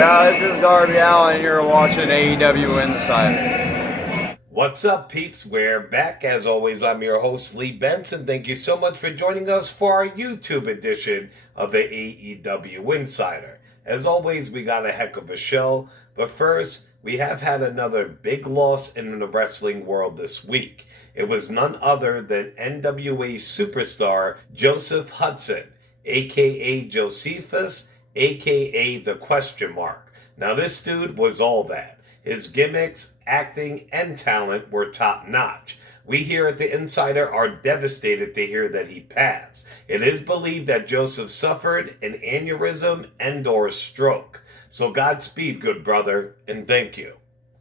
Yeah, this is Darby Allen, and you're watching AEW Insider. What's up, peeps? We're back. As always, I'm your host, Lee Benson. Thank you so much for joining us for our YouTube edition of the AEW Insider. As always, we got a heck of a show, but first, we have had another big loss in the wrestling world this week. It was none other than NWA superstar Joseph Hudson, aka Josephus, aka the question mark. Now this dude was all that. His gimmicks, acting, and talent were top notch. We here at the Insider are devastated to hear that he passed. It is believed that Joseph suffered an aneurysm and/or stroke. So Godspeed, good brother, and thank you.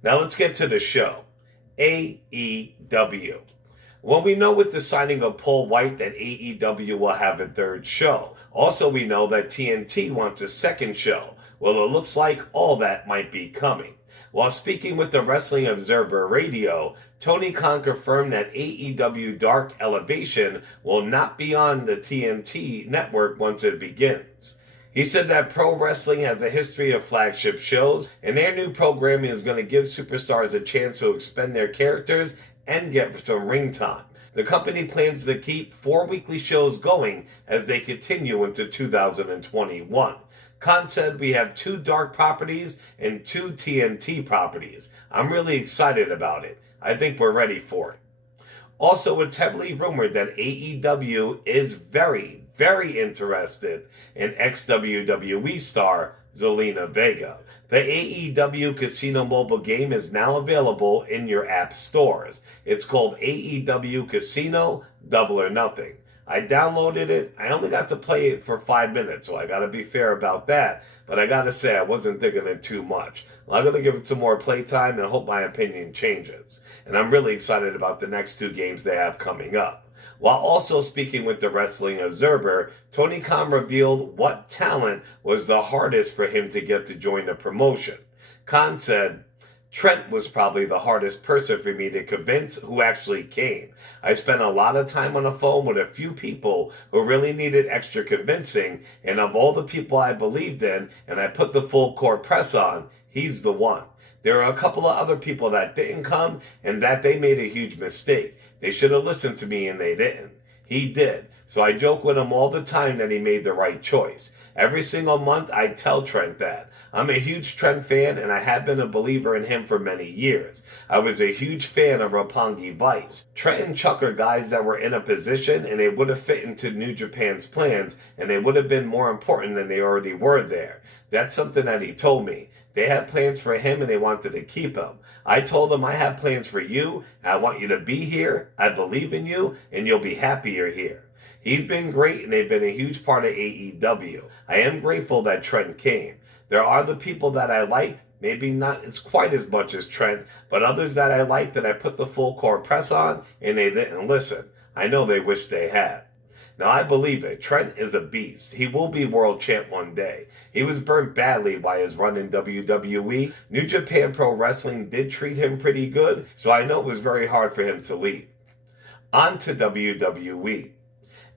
Now let's get to the show. AEW. Well, we know with the signing of Paul White that AEW will have a third show. Also, we know that TNT wants a second show. Well, it looks like all that might be coming. While speaking with the Wrestling Observer Radio, Tony Khan confirmed that AEW Dark Elevation will not be on the TNT network once it begins. He said that pro wrestling has a history of flagship shows, and their new programming is going to give superstars a chance to expend their characters and get some ring time. The company plans to keep 4 weekly shows going as they continue into 2021. Khan said we have 2 Dark properties and 2 TNT properties. I'm really excited about it. I think we're ready for it. Also, it's heavily rumored that AEW is very, very interested in ex-WWE star Zelina Vega. The AEW Casino mobile game is now available in your app stores. It's called AEW Casino Double or Nothing. I downloaded it. I only got to play it for 5 minutes, so I gotta be fair about that. But I gotta say, I wasn't digging it too much. I'm gonna give it some more playtime and hope my opinion changes. And I'm really excited about the next 2 games they have coming up. While also speaking with the Wrestling Observer, Tony Khan revealed what talent was the hardest for him to get to join the promotion. Khan said, Trent was probably the hardest person for me to convince who actually came. I spent a lot of time on the phone with a few people who really needed extra convincing, and of all the people I believed in and I put the full court press on, he's the one. There are a couple of other people that didn't come and that they made a huge mistake. They should have listened to me and they didn't. He did. So I joke with him all the time that he made the right choice. Every single month I tell Trent that. I'm a huge Trent fan and I have been a believer in him for many years. I was a huge fan of Roppongi Vice. Trent and Chuck are guys that were in a position and they would have fit into New Japan's plans and they would have been more important than they already were there. That's something that he told me. They had plans for him and they wanted to keep him. I told him I have plans for you. I want you to be here. I believe in you and you'll be happier here. He's been great and they've been a huge part of AEW. I am grateful that Trent came. There are the people that I liked, maybe not as quite as much as Trent, but others that I liked that I put the full court press on and they didn't listen. I know they wish they had. Now I believe it. Trent is a beast. He will be world champ one day. He was burnt badly by his run in WWE. New Japan Pro Wrestling did treat him pretty good, so I know it was very hard for him to leave. On to WWE.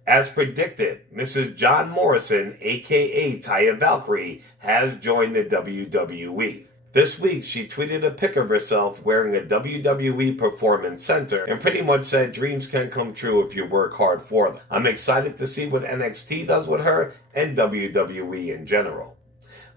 As predicted, Mrs. John Morrison, aka Taya Valkyrie, has joined the WWE. This week, she tweeted a pic of herself wearing a WWE Performance Center and pretty much said dreams can come true if you work hard for them. I'm excited to see what NXT does with her and WWE in general.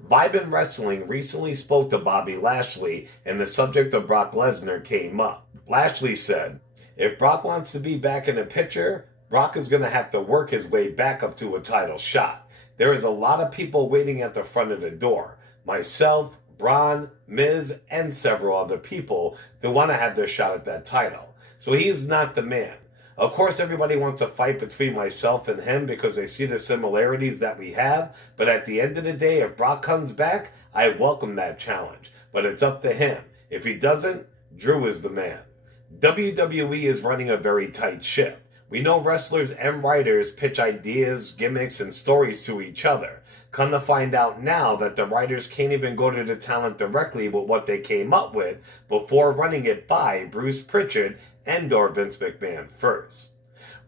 Vibin Wrestling recently spoke to Bobby Lashley and the subject of Brock Lesnar came up. Lashley said, if Brock wants to be back in the picture, Brock is going to have to work his way back up to a title shot. There is a lot of people waiting at the front of the door. Myself, Braun, Miz, and several other people that want to have their shot at that title. So he is not the man. Of course, everybody wants a fight between myself and him because they see the similarities that we have. But at the end of the day, if Brock comes back, I welcome that challenge. But it's up to him. If he doesn't, Drew is the man. WWE is running a very tight ship. We know wrestlers and writers pitch ideas, gimmicks, and stories to each other. Come to find out now that the writers can't even go to the talent directly with what they came up with before running it by Bruce Pritchard and/or Vince McMahon first.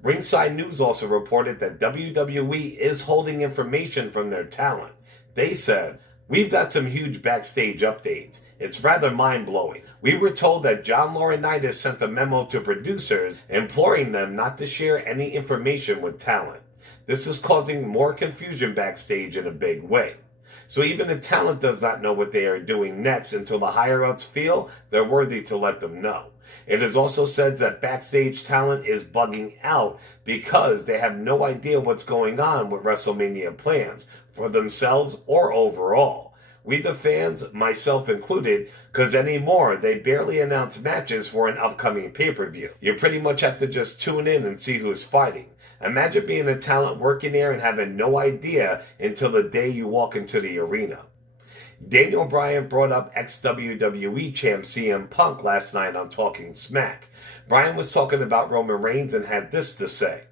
Ringside News also reported that WWE is holding information from their talent. They said, We've got some huge backstage updates. It's rather mind-blowing. We were told that John Laurinaitis sent a memo to producers imploring them not to share any information with talent. This is causing more confusion backstage in a big way. So even the talent does not know what they are doing next until the higher-ups feel they're worthy to let them know. It is also said that backstage talent is bugging out because they have no idea what's going on with WrestleMania plans for themselves or overall. We the fans, myself included, because anymore they barely announce matches for an upcoming pay-per-view. You pretty much have to just tune in and see who's fighting. Imagine being a talent working there and having no idea until the day you walk into the arena. Daniel Bryan brought up ex-WWE champ CM Punk last night on Talking Smack. Bryan was talking about Roman Reigns and had this to say.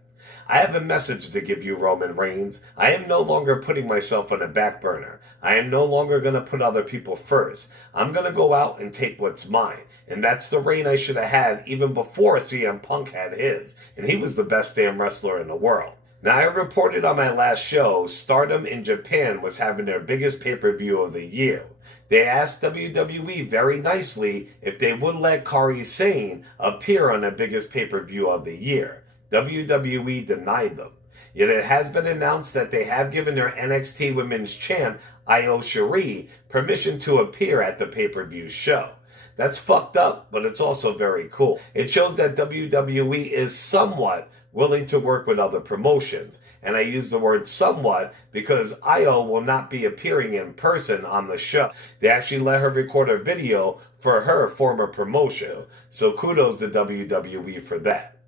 I have a message to give you, Roman Reigns. I am no longer putting myself on a back burner. I am no longer going to put other people first. I'm going to go out and take what's mine. And that's the reign I should have had even before CM Punk had his. And he was the best damn wrestler in the world. Now, I reported on my last show, Stardom in Japan was having their biggest pay-per-view of the year. They asked WWE very nicely if they would let Kairi Sane appear on their biggest pay-per-view of the year. WWE denied them. Yet it has been announced that they have given their NXT Women's Champ, Io Shirai, permission to appear at the pay-per-view show. That's fucked up, but it's also very cool. It shows that WWE is somewhat willing to work with other promotions. And I use the word somewhat because Io will not be appearing in person on the show. They actually let her record a video for her former promotion. So kudos to WWE for that.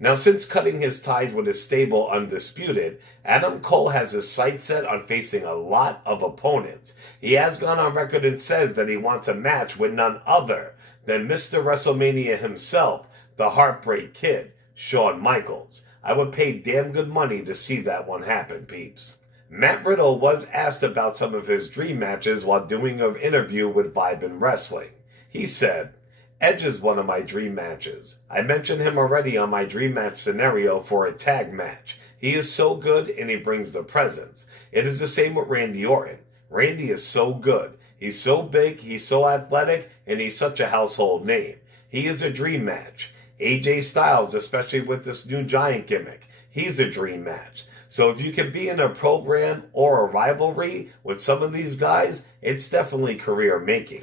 Now, since cutting his ties with his stable Undisputed, Adam Cole has his sights set on facing a lot of opponents. He has gone on record and says that he wants a match with none other than Mr. WrestleMania himself, the Heartbreak Kid, Shawn Michaels. I would pay damn good money to see that one happen, peeps. Matt Riddle was asked about some of his dream matches while doing an interview with Vibin Wrestling. He said, Edge is one of my dream matches. I mentioned him already on my dream match scenario for a tag match. He is so good and he brings the presence. It is the same with Randy Orton. Randy is so good. He's so big, he's so athletic, and he's such a household name. He is a dream match. AJ Styles, especially with this new giant gimmick, he's a dream match. So if you can be in a program or a rivalry with some of these guys, it's definitely career making.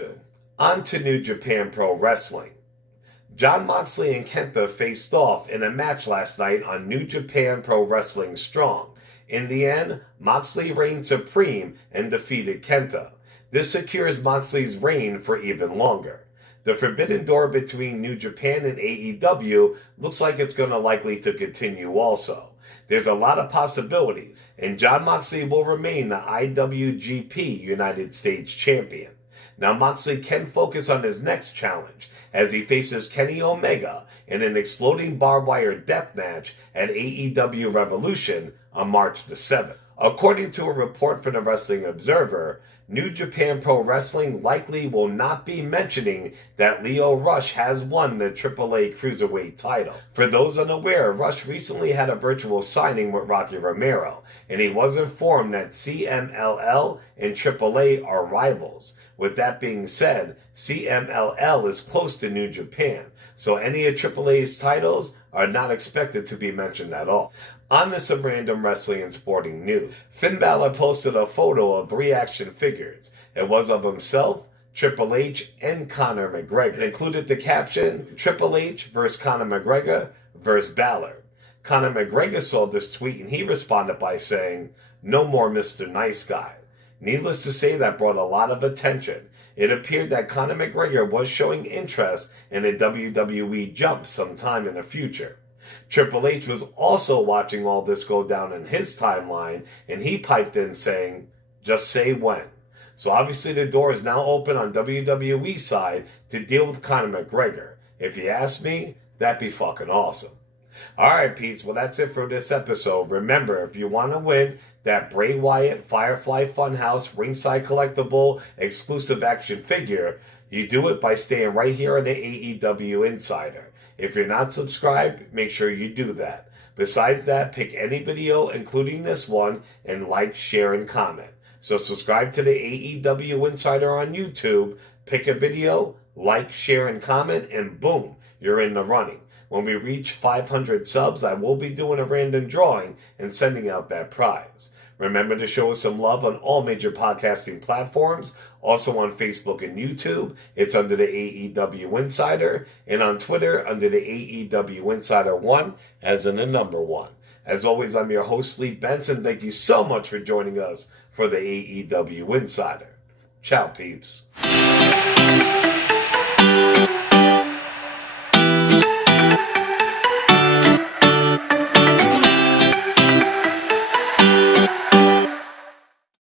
On to New Japan Pro Wrestling. Jon Moxley and Kenta faced off in a match last night on New Japan Pro Wrestling Strong. In the end, Moxley reigned supreme and defeated Kenta. This secures Moxley's reign for even longer. The forbidden door between New Japan and AEW looks like it's going to likely to continue also. There's a lot of possibilities, and Jon Moxley will remain the IWGP United States Champion. Now Moxley can focus on his next challenge as he faces Kenny Omega in an exploding barbed wire death match at AEW Revolution on March the 7th. According to a report from the Wrestling Observer, New Japan Pro Wrestling likely will not be mentioning that Lio Rush has won the AAA Cruiserweight title. For those unaware, Rush recently had a virtual signing with Rocky Romero, and he was informed that CMLL and AAA are rivals. With that being said, CMLL is close to New Japan, so any of AAA's titles are not expected to be mentioned at all. On to some random wrestling and sporting news. Finn Balor posted a photo of 3 action figures. It was of himself, Triple H, and Conor McGregor. It included the caption, Triple H vs. Conor McGregor vs. Balor. Conor McGregor saw this tweet and he responded by saying, "No more Mr. Nice Guy." Needless to say, that brought a lot of attention. It appeared that Conor McGregor was showing interest in a WWE jump sometime in the future. Triple H was also watching all this go down in his timeline, and he piped in saying, "Just say when." So obviously the door is now open on WWE side to deal with Conor McGregor. If you ask me, that'd be fucking awesome. Alright, peeps, well that's it for this episode. Remember, if you want to win that Bray Wyatt Firefly Funhouse ringside collectible exclusive action figure, you do it by staying right here on the AEW Insider. If you're not subscribed, make sure you do that. Besides that, pick any video, including this one, and like, share, and comment. So subscribe to the AEW Insider on YouTube, pick a video, like, share, and comment, and boom, you're in the running. When we reach 500 subs, I will be doing a random drawing and sending out that prize. Remember to show us some love on all major podcasting platforms, also on Facebook and YouTube. It's under the AEW Insider, and on Twitter under the AEW Insider 1, as in the number 1. As always, I'm your host, Lee Benson. Thank you so much for joining us for the AEW Insider. Ciao, peeps.